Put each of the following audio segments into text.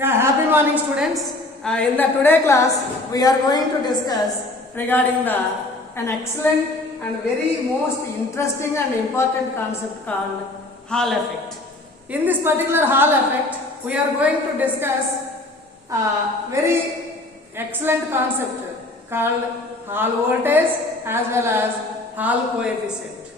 Yeah, happy morning students. In the today class, we are going to discuss regarding an excellent and very most interesting and important concept called Hall effect. In this particular Hall effect, we are going to discuss a very excellent concept called Hall voltage as well as Hall coefficient.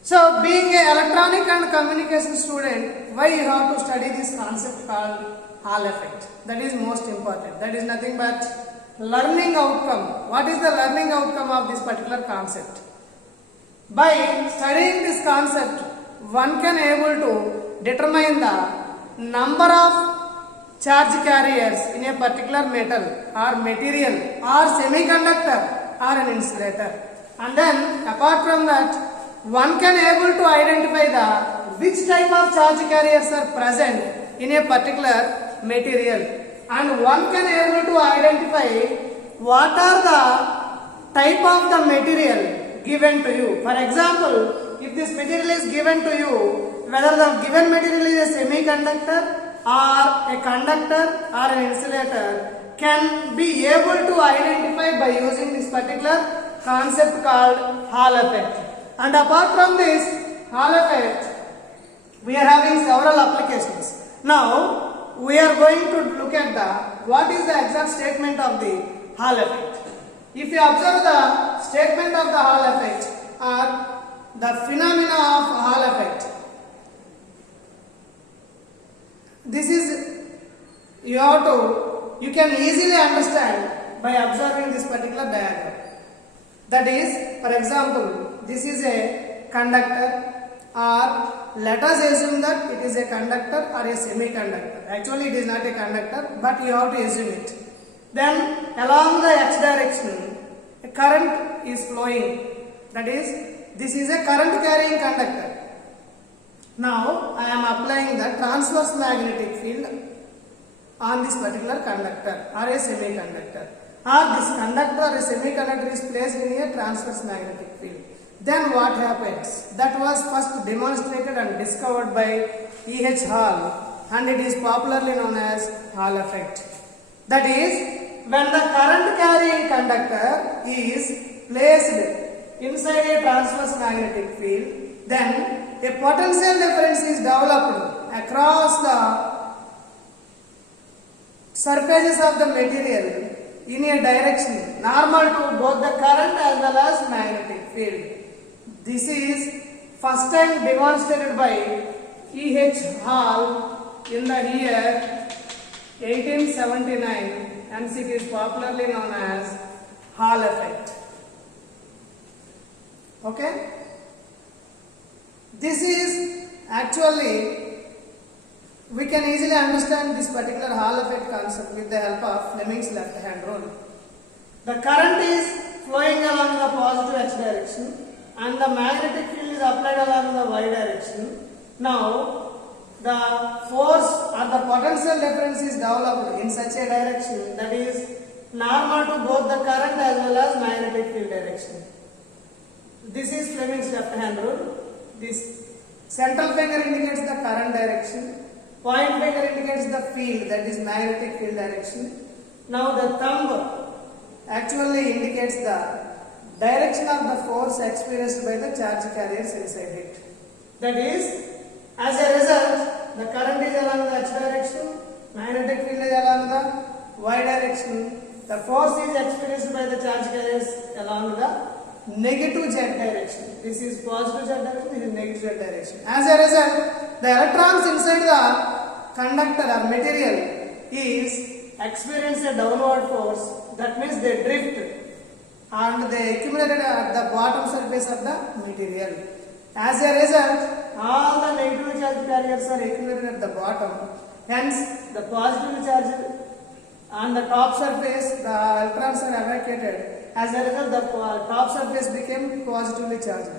So, being an electronic and communication student, why you have to study this concept called Hall effect? That is most important. That is nothing but learning outcome. What is the learning outcome of this particular concept? By studying this concept, one can able to determine the number of charge carriers in a particular metal or material or semiconductor or an insulator. And then apart from that, one can able to identify the which type of charge carriers are present in a particular material, and one can able to identify what are the type of the material given to you. For example, if this material is given to you, whether the given material is a semiconductor or a conductor or an insulator, can be able to identify by using this particular concept called Hall effect. And apart from this Hall effect, we are having several applications. Now, we are going to look at what is the exact statement of the Hall effect. If you observe the statement of the Hall effect or the phenomena of Hall effect, this is you can easily understand by observing this particular diagram. That is, for example, this is a conductor, or let us assume that it is a conductor or a semiconductor. Actually, it is not a conductor, but you have to assume it. Then, along the x direction, a current is flowing. That is, this is a current carrying conductor. Now, I am applying the transverse magnetic field on this particular conductor or a semiconductor. Or this conductor or a semiconductor is placed in a transverse magnetic field. Then what happens? That was first demonstrated and discovered by E.H. Hall, and it is popularly known as Hall effect. That is, when the current carrying conductor is placed inside a transverse magnetic field, then a potential difference is developed across the surfaces of the material in a direction normal to both the current as well as magnetic field. This is first time demonstrated by E.H. Hall in the year 1879, and it is popularly known as Hall effect. Okay? This is actually, we can easily understand this particular Hall effect concept with the help of Fleming's left hand rule. The current is flowing along the positive x direction, and the magnetic field is applied along the y direction. Now, the force or the potential difference is developed in such a direction that is normal to both the current as well as magnetic field direction. This is Fleming's left hand rule. This central finger indicates the current direction, point finger indicates the field, that is magnetic field direction. Now, the thumb actually indicates the direction of the force experienced by the charge carriers inside it. That is, as a result, the current is along the x direction, magnetic field is along the y direction, the force is experienced by the charge carriers along the negative z direction. This is positive z direction, this is negative z direction. As a result, the electrons inside the conductor or material is experience a downward force, that means they drift and they accumulated at the bottom surface of the material. As a result, all the negative charge carriers are accumulated at the bottom. Hence, the positive charge on the top surface, the electrons are evacuated. As a result, the top surface became positively charged.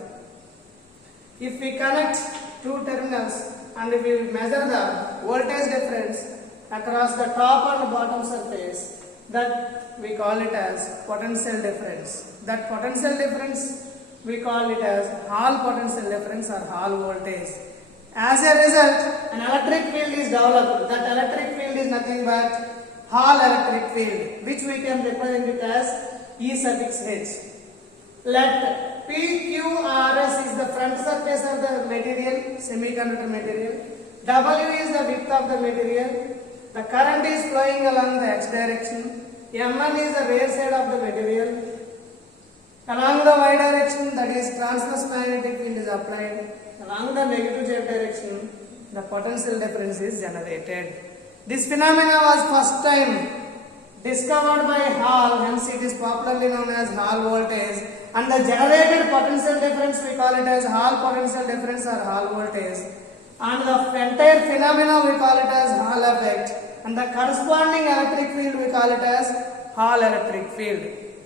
If we connect two terminals and if we measure the voltage difference across the top and bottom surface, that we call it as potential difference. That potential difference we call it as Hall potential difference or Hall voltage. As a result, an electric field is developed. That electric field is nothing nothing but Hall electric field, which we can represent it as E suffix H. Let PQRS is the front surface of the material, semiconductor material. W is the width of the material. The current is flowing along the X direction. Mn is the rear side of the material. Along the Y direction, that is transverse magnetic field is applied. Along the negative Z direction, the potential difference is generated. This phenomena was first time discovered by Hall, hence it is popularly known as Hall voltage. And the generated potential difference, we call it as Hall potential difference or Hall voltage. And the entire phenomena we call it as Hall effect. And the corresponding electric field we call it as Hall electric field.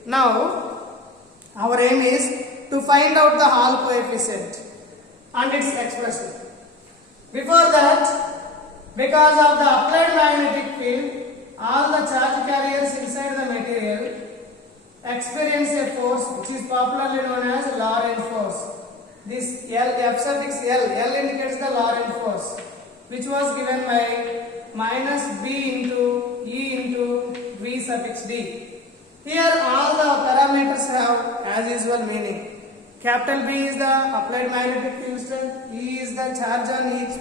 Now, our aim is to find out the Hall coefficient and its expression. Before that, because of the applied magnetic field, all the charge carriers inside the material experience a force which is popularly known as Lorentz force. This F suffix L indicates the Lorentz force, which was given by minus B into E into V suffix D. Here all the parameters have as usual meaning. Capital B is the applied magnetic field strength, E is the charge on each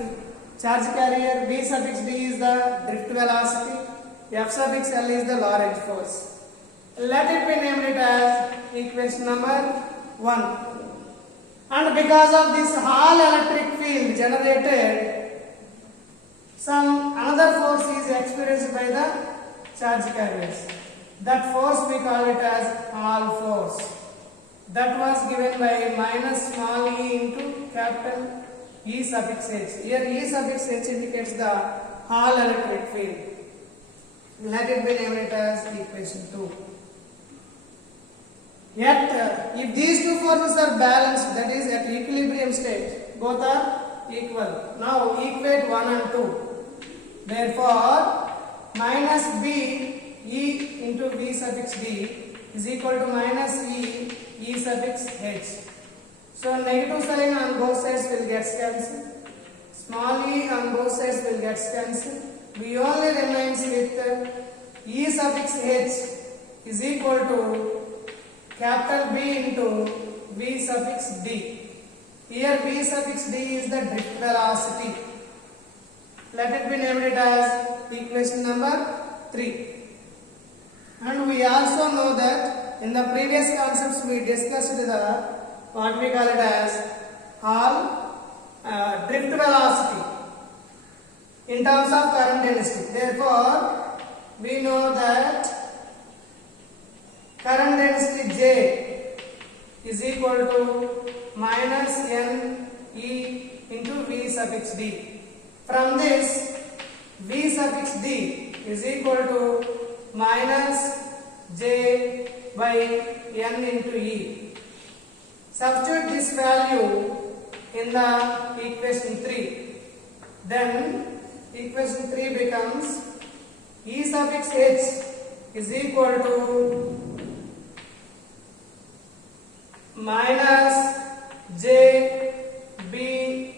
charge carrier, V suffix D is the drift velocity, F suffix L is the Lorentz force. Let it be named it as equation number 1. And because of this Hall electric field generated, some another force is experienced by the charge carriers. That force we call it as Hall force. That was given by minus small e into capital E suffix H. Here E suffix H indicates the Hall electric field. Let it be named it as equation 2. Yet, if these two forces are balanced, that is at equilibrium state, both are equal. Now, equate 1 and 2. Therefore, minus B E into V suffix D is equal to minus E suffix H. So, negative sign on both sides will get cancelled. Small e on both sides will get cancelled. We only remains with E suffix H is equal to capital B into V suffix D. Here V suffix D is the drift velocity. Let it be named it as equation number 3. And we also know that in the previous concepts we discussed the what we call it as Hall drift velocity in terms of current density. Therefore, we know that current density J is equal to minus N E into V suffix D. From this, V suffix D is equal to minus J by N into E. Substitute this value in the equation 3. Then equation 3 becomes E suffix H is equal to minus J B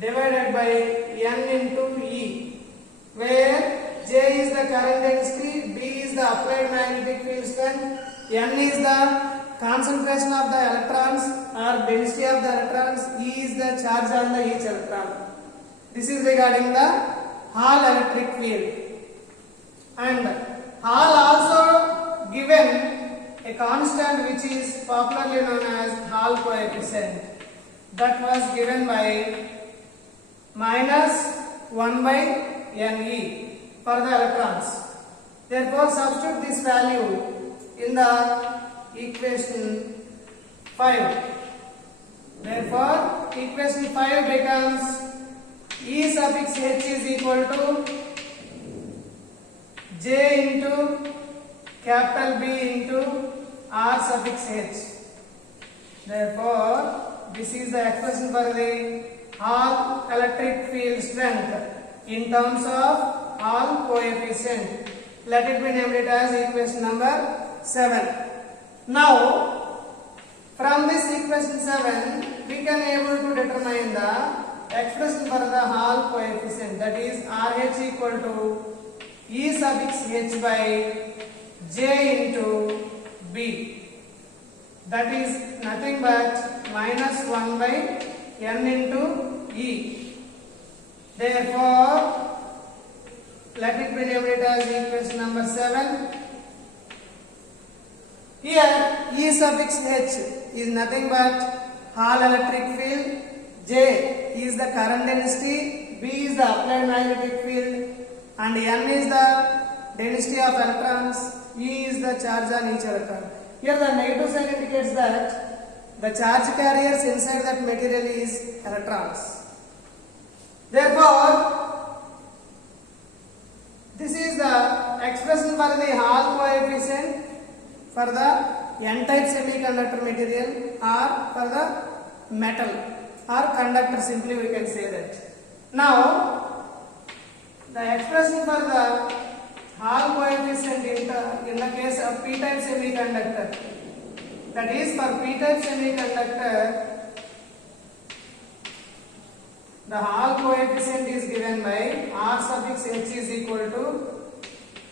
divided by N into E, where J is the current density, B is the applied magnetic field strength, N is the concentration of the electrons or density of the electrons, E is the charge on the each electron. This is regarding the Hall electric field. And Hall also given a constant which is popularly known as Hall coefficient. That was given by minus 1 by Ne for the electrons. Therefore, substitute this value in the equation 5. Therefore, equation 5 becomes E suffix H is equal to J into capital B into R suffix H. Therefore, this is the expression for the Hall electric field strength in terms of Hall coefficient. Let it be named it as equation number 7. Now, from this equation 7, we can able to determine the expression for the Hall coefficient, that is RH equal to E suffix H by J into B. That is nothing but minus 1 by N into E. Therefore, let it be named as equation number 7. Here E suffix H is nothing but Hall electric field, J is the current density, B is the applied magnetic field, and N is the density of electrons, E is the charge on each electron. Here the negative sign indicates that the charge carriers inside that material is electrons. Therefore, this is the expression for the Hall coefficient for the N-type semiconductor material or for the metal or conductor, simply we can say that. Now, the expression for the Hall coefficient in the case of P-type semiconductor, that is for P-type semiconductor, the Hall coefficient is given by R suffix H is equal to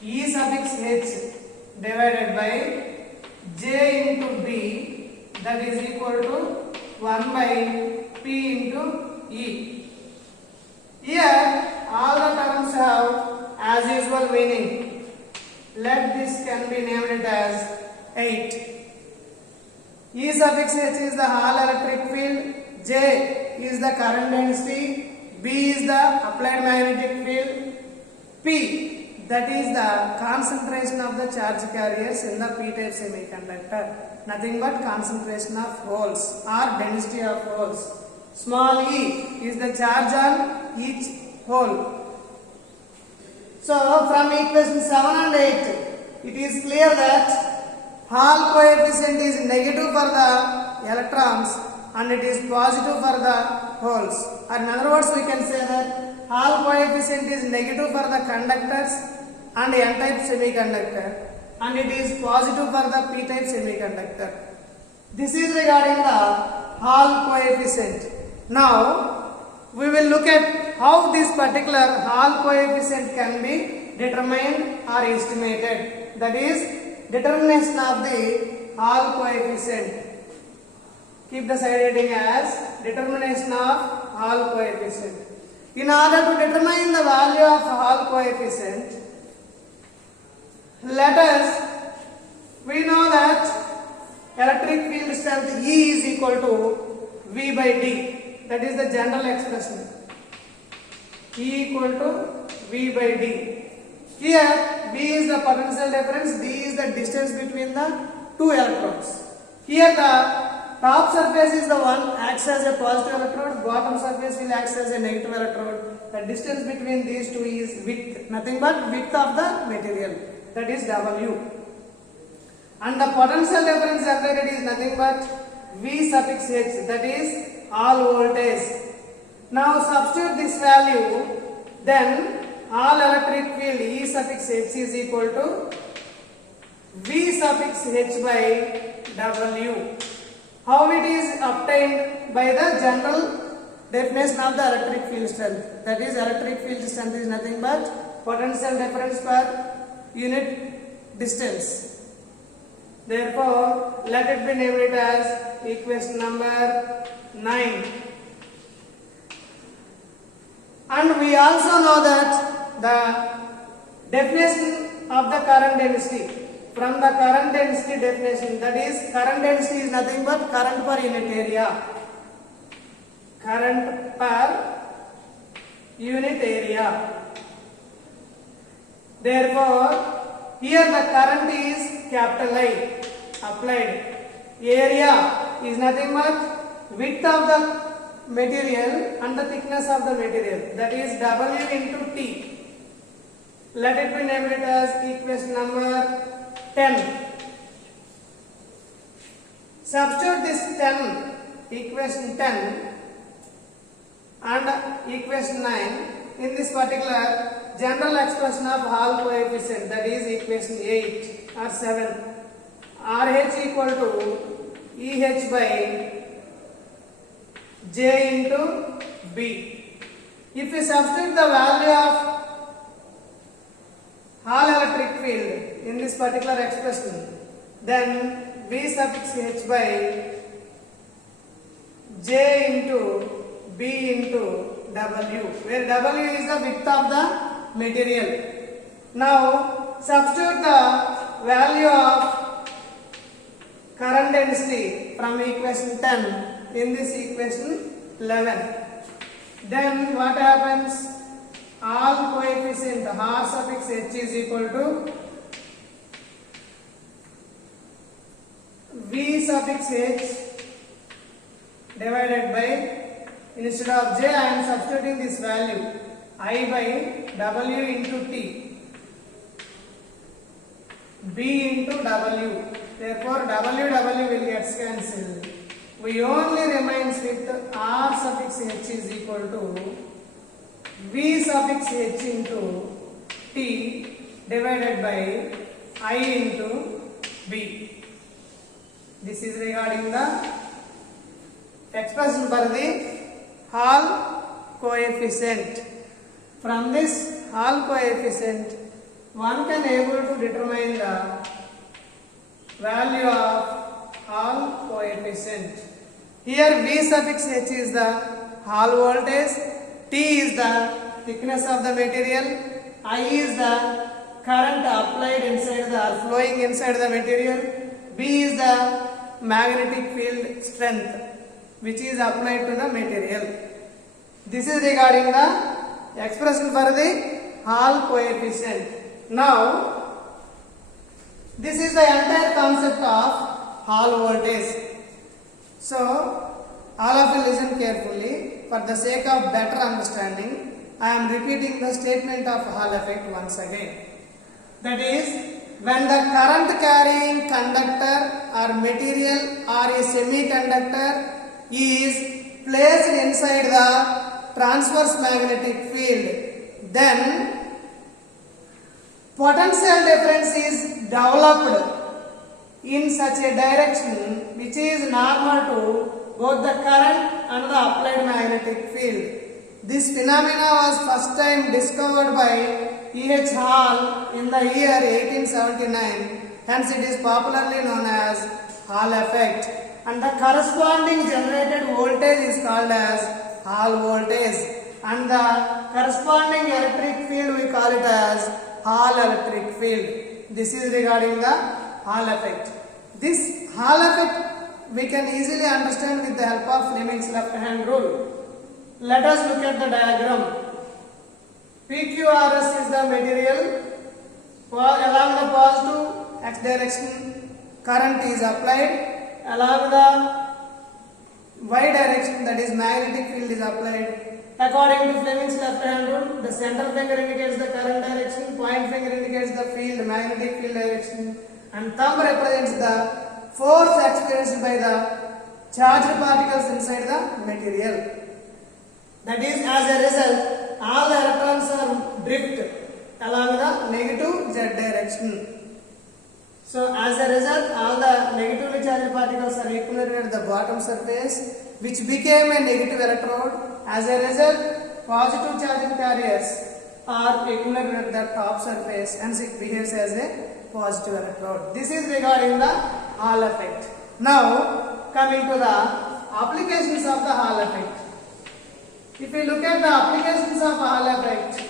E suffix H divided by J into B, that is equal to 1 by P into E. Here all the terms have as usual meaning. Let this can be named as 8. E suffix H is the Hall electric field, J is the current density, B is the applied magnetic field, P that is the concentration of the charge carriers in the P-type semiconductor. Nothing but concentration of holes or density of holes. Small e is the charge on each hole. So from equation 7 and 8, it is clear that Hall coefficient is negative for the electrons and it is positive for the holes. Or in other words, we can say that Hall coefficient is negative for the conductors and N-type semiconductor and it is positive for the P-type semiconductor. This is regarding the Hall coefficient. Now, we will look at how this particular Hall coefficient can be determined or estimated. That is, determination of the Hall coefficient. Keep the side heading as determination of Hall coefficient. In order to determine the value of Hall coefficient, we know that electric field strength E is equal to V by D. That is the general expression. E equal to V by D. Here B is the potential difference, D is the distance between the two electrons. Here the top surface is the one acts as a positive electrode, bottom surface will act as a negative electrode. The distance between these two is width, nothing but width of the material, that is W. And the potential difference separated is nothing but V suffix H, that is all voltage. Now substitute this value, then all electric field E suffix H is equal to V suffix H by W. How it is obtained? By the general definition of the electric field strength. That is, electric field strength is nothing but potential difference per unit distance. Therefore, let it be named as equation number 9. And we also know that the definition of the current density, from the current density definition, that is, current density is nothing but current per unit area. Current per unit area. Therefore, here the current is capital I, applied. Area is nothing but width of the material and the thickness of the material, that is W into T. Let it be named as equation number 10. Substitute this 10, equation 10 and equation 9 in this particular general expression of Hall coefficient, that is equation 8 or 7. RH equal to EH by J into B. If we substitute the value of this particular expression, then V suffix H by J into B into W, where W is the width of the material. Now substitute the value of current density from equation 10 in this equation 11. Then what happens? All coefficient R suffix H is equal to V suffix H divided by, instead of J I am substituting this value I by W into T, B into W. Therefore W will get cancelled. We only remains with R suffix H is equal to V suffix H into T divided by I into B. This is regarding the expression for the Hall coefficient. From this Hall coefficient, one can able to determine the value of Hall coefficient. Here V suffix H is the Hall voltage, T is the thickness of the material, I is the current applied inside the or flowing inside the material, B is the magnetic field strength which is applied to the material. This is regarding the expression for the Hall coefficient. Now this is the entire concept of Hall voltage. So all of you listen carefully. For the sake of better understanding, I am repeating the statement of Hall effect once again. That is, when the current carrying conductor or material or a semiconductor is placed inside the transverse magnetic field, then potential difference is developed in such a direction which is normal to both the current and the applied magnetic field. This phenomena was first time discovered by E.H. Hall in the year 1879, hence it is popularly known as Hall effect, and the corresponding generated voltage is called as Hall voltage, and the corresponding electric field we call it as Hall electric field. This is regarding the Hall effect. This Hall effect we can easily understand with the help of Fleming's left hand rule. Let us look at the diagram. PQRS is the material. Along the positive x direction current is applied. Along the y direction, that is magnetic field, is applied. According to Fleming's left hand rule, the central finger indicates the current direction, point finger indicates the field, magnetic field direction, and thumb represents the force experienced by the charged particles inside the material. That is, as a result, all the electrons are drift along the negative z direction. So, as a result, all the negatively charged particles are accumulated at the bottom surface, which became a negative electrode. As a result, positive charged carriers are accumulated at the top surface, and it behaves as a positive electrode. This is regarding the Hall effect. Now, coming to the applications of the Hall effect. If we look at the applications of Hall effect,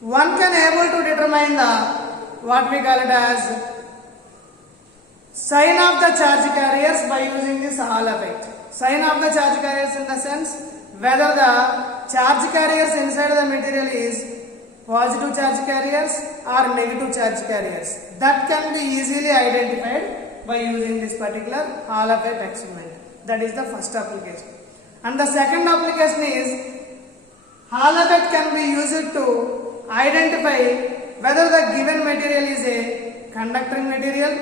one can able to determine the what we call it as sign of the charge carriers by using this Hall effect. Sign of the charge carriers in the sense whether the charge carriers inside the material is positive charge carriers or negative charge carriers. That can be easily identified by using this particular Hall effect experiment. That is the first application. And the second application is Hall effect can be used to identify whether the given material is a conducting material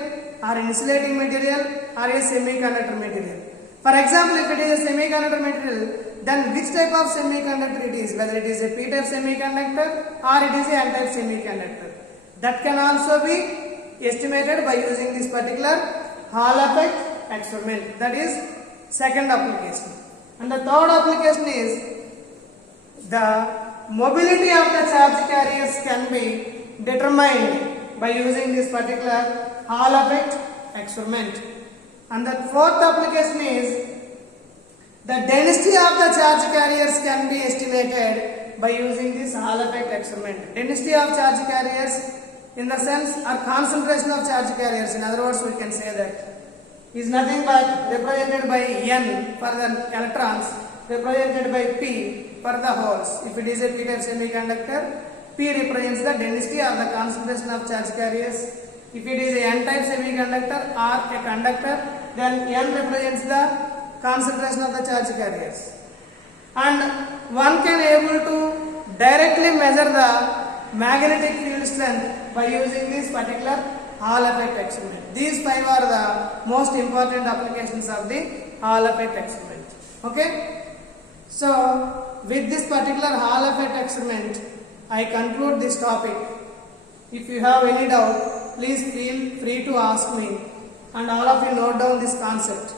or insulating material or a semiconductor material. For example, if it is a semiconductor material, then which type of semiconductor it is, whether it is a p-type semiconductor or it is a n-type semiconductor. That can also be estimated by using this particular Hall effect experiment. That is second application. And the third application is the mobility of the charge carriers can be determined by using this particular Hall effect experiment. And the fourth application is the density of the charge carriers can be estimated by using this Hall effect experiment. Density of charge carriers in the sense or concentration of charge carriers, in other words we can say that, is nothing but represented by N for the electrons, represented by P for the holes. If it is a p-type semiconductor, P represents the density or the concentration of charge carriers. If it is a n-type semiconductor or a conductor, then N represents the concentration of the charge carriers. And one can able to directly measure the magnetic field strength by using this particular Hall effect experiment. These 5 are the most important applications of the Hall effect experiment. Okay? So, with this particular Hall effect experiment, I conclude this topic. If you have any doubt, please feel free to ask me, and all of you note down this concept.